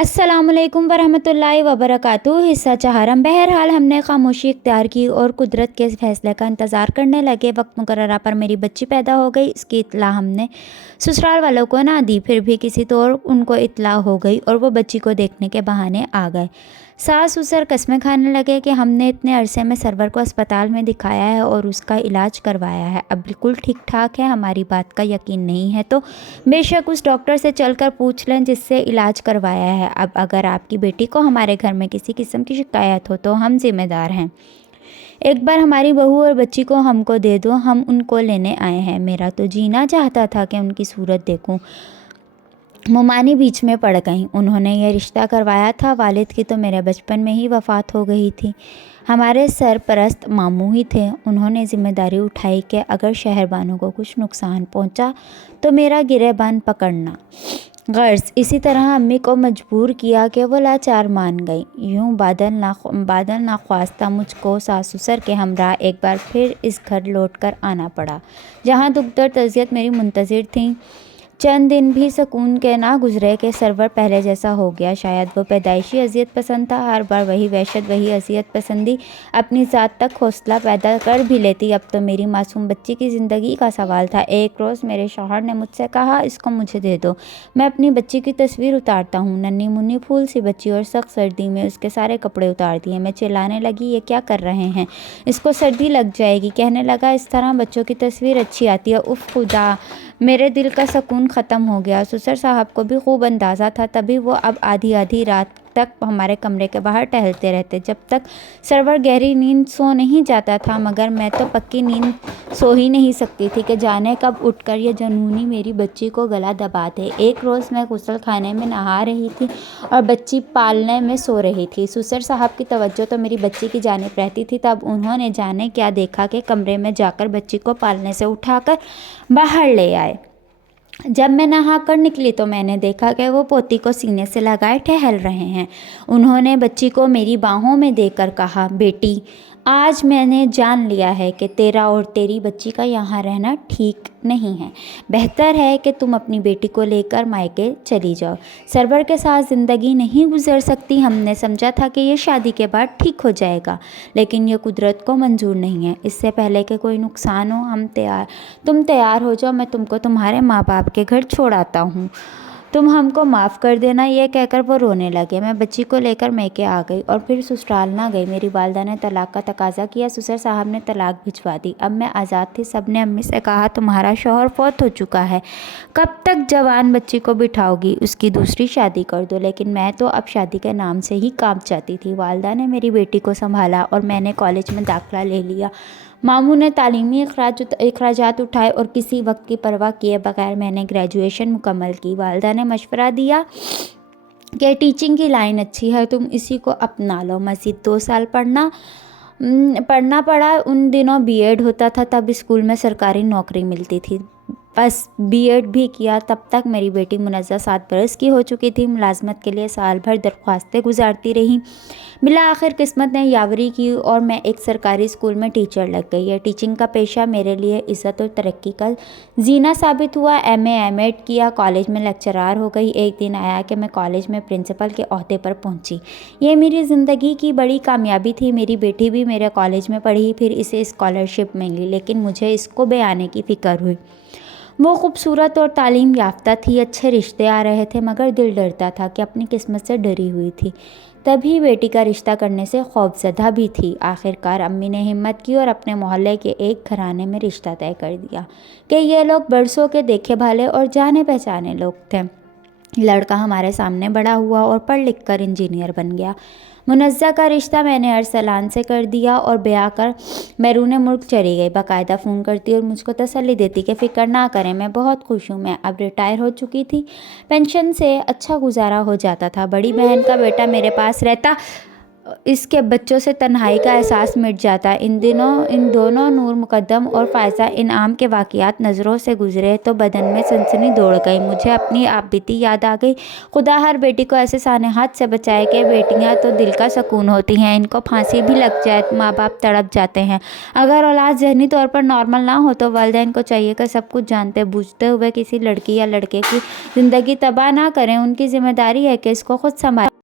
अस्सलामुअलैकुम वरहमतुल्लाहि वबरकातुहू। हिस्सा चहारम। बहरहाल हमने खामोशी इख्तियार की और कुदरत के फ़ैसले का इंतज़ार करने लगे। वक्त मुकर्ररा पर मेरी बच्ची पैदा हो गई। इसकी इत्तला हमने ससुराल वालों को ना दी, फिर भी किसी तौर उनको इत्तला हो गई और वो बच्ची को देखने के बहाने आ गए। सास ससुर कस्में खाने लगे कि हमने इतने अरसे में सरवर को अस्पताल में दिखाया है और उसका इलाज करवाया है, अब बिल्कुल ठीक ठाक है। हमारी बात का यकीन नहीं है तो बेशक उस डॉक्टर से चलकर पूछ लें जिससे इलाज करवाया है। अब अगर आपकी बेटी को हमारे घर में किसी किस्म की शिकायत हो तो हम जिम्मेदार हैं। एक बार हमारी बहू और बच्ची को हमको दे दो, हम उनको लेने आए हैं। मेरा तो जीना चाहता था कि उनकी सूरत देखूं। मुमानी बीच में पड़ गईं। उन्होंने ये रिश्ता करवाया था। वालिद की तो मेरे बचपन में ही वफ़ात हो गई थी। हमारे सरपरस्त मामू ही थे। उन्होंने ज़िम्मेदारी उठाई कि अगर शहरबानों को कुछ नुकसान पहुंचा तो मेरा गिरेबान पकड़ना। गर्ज इसी तरह अम्मी को मजबूर किया कि वो लाचार मान गई। यूं बादल नाख्वास्ता मुझको सास ससुर के हमरा एक बार फिर इस घर लौट कर आना पड़ा, जहाँ दुख दर्द अज़ियत मेरी मुंतज़िर थी। चंद दिन भी सुकून के ना गुजरे कि सरवर पहले जैसा हो गया। शायद वो पैदाइशी अजियत पसंद था। हर बार वही वहशत, वही अजियत पसंदी अपनी ज़ात तक हौसला पैदा कर भी लेती। अब तो मेरी मासूम बच्ची की ज़िंदगी का सवाल था। एक रोज़ मेरे शौहर ने मुझसे कहा, इसको मुझे दे दो, मैं अपनी बच्ची की तस्वीर उतारता हूँ। नन्ही मुन्नी फूल सी बच्ची और सख्त सर्दी में उसके सारे कपड़े उतार दिए। मैं चिल्लाने लगी, ये क्या कर रहे हैं, इसको सर्दी लग जाएगी। कहने लगा, इस तरह बच्चों की तस्वीर अच्छी आती है। उफ़ खुदा, मेरे दिल का सुकून ख़त्म हो गया। ससुर साहब को भी खूब अंदाज़ा था, तभी वो अब आधी आधी रात तक हमारे कमरे के बाहर टहलते रहते। जब तक सरवर गहरी नींद सो नहीं जाता था, मगर मैं तो पक्की नींद सो ही नहीं सकती थी कि जाने कब उठकर ये जनूनी मेरी बच्ची को गला दबाते। एक रोज़ मैं गुस्ल खाने में नहा रही थी और बच्ची पालने में सो रही थी। ससुर साहब की तवज्जो तो मेरी बच्ची की जानिब रहती थी। तब उन्होंने जाने क्या देखा कि कमरे में जाकर बच्ची को पालने से उठाकर बाहर ले आए। जब मैं नहा कर निकली तो मैंने देखा कि वो पोती को सीने से लगाए टहल रहे हैं। उन्होंने बच्ची को मेरी बाहों में देकर कहा, बेटी, आज मैंने जान लिया है कि तेरा और तेरी बच्ची का यहाँ रहना ठीक नहीं है। बेहतर है कि तुम अपनी बेटी को लेकर मायके चली जाओ। सरवर के साथ ज़िंदगी नहीं गुजर सकती। हमने समझा था कि ये शादी के बाद ठीक हो जाएगा, लेकिन ये कुदरत को मंजूर नहीं है। इससे पहले कि कोई नुकसान हो, तुम तैयार हो जाओ, मैं तुमको तुम्हारे माँ बाप के घर छोड़ आता हूँ, तुम हमको माफ़ कर देना। ये कहकर वो रोने लगे। मैं बच्ची को लेकर मैके आ गई और फिर ससुराल ना गई। मेरी वालदा ने तलाक का तकाजा किया। ससुर साहब ने तलाक भिजवा दी। अब मैं आज़ाद थी। सब ने अम्मी से कहा, तुम्हारा शौहर फौत हो चुका है, कब तक जवान बच्ची को बिठाओगी, उसकी दूसरी शादी कर दो। लेकिन मैं तो अब शादी के नाम से ही कांप जाती थी। वालदा ने मेरी बेटी को संभाला और मैंने कॉलेज में दाखिला ले लिया। मामू ने तालीमी अखराजात उठाए और किसी वक्त की परवाह किए बगैर मैंने ग्रेजुएशन मुकम्मल की। वालदा ने मशवरा दिया कि टीचिंग की लाइन अच्छी है, तुम इसी को अपना लो। मज़ीद 2 साल पढ़ना पड़ा। उन दिनों बीएड होता था, तब स्कूल में सरकारी नौकरी मिलती थी। बस बीएड भी किया। तब तक मेरी बेटी मुनज़्ज़ा 7 बरस की हो चुकी थी। मुलाजमत के लिए साल भर दरख्वास्तें गुजारती रही। बिला आखिर किस्मत ने यावरी की और मैं एक सरकारी स्कूल में टीचर लग गई। यह टीचिंग का पेशा मेरे लिए इज़्ज़त और तरक्की का जीना साबित हुआ। एमए एमएड किया, कॉलेज में लेक्चरार हो गई। एक दिन आया कि मैं कॉलेज में प्रिंसिपल के ओहदे पर पहुंची। ये मेरी ज़िंदगी की बड़ी कामयाबी थी। मेरी बेटी भी मेरे कॉलेज में पढ़ी, फिर इसे स्कॉलरशिप मिली, लेकिन मुझे इसको बयाने की फ़िक्र हुई। वो खूबसूरत और तालीम याफ्ता थी, अच्छे रिश्ते आ रहे थे, मगर दिल डरता था कि अपनी किस्मत से डरी हुई थी। तभी बेटी का रिश्ता करने से खौफजदा भी थी। आखिरकार अम्मी ने हिम्मत की और अपने मोहल्ले के एक घराने में रिश्ता तय कर दिया कि ये लोग बरसों के देखे भाले और जाने पहचाने लोग थे। लड़का हमारे सामने बड़ा हुआ और पढ़ लिख कर इंजीनियर बन गया। मुनज़्ज़ा का रिश्ता मैंने अरसलान से कर दिया और ब्याह कर बैरून मुल्क चली गई। बाकायदा फ़ोन करती और मुझको तसल्ली देती कि फ़िक्र ना करें, मैं बहुत खुश हूँ। मैं अब रिटायर हो चुकी थी, पेंशन से अच्छा गुजारा हो जाता था। बड़ी बहन का बेटा मेरे पास रहता इसके बच्चों से तन्हाई का एहसास मिट जाता है। इन दोनों नूर मुकद्दम और फ़ायज़ा इनाम के वाक़यात नज़रों से गुज़रे तो बदन में सनसनी दौड़ गई। मुझे अपनी आपबीती याद आ गई। खुदा हर बेटी को ऐसे सानेहात से बचाए कि बेटियां तो दिल का सुकून होती हैं, इनको फांसी भी लग जाए माँ बाप तड़प जाते हैं। अगर औलाद ज़हनी तौर पर नॉर्मल ना हो तो वालिदैन को चाहिए कि सब कुछ जानते बूझते हुए किसी लड़की या लड़के की ज़िंदगी तबाह ना करें। उनकी ज़िम्मेदारी है कि इसको खुद संभालें।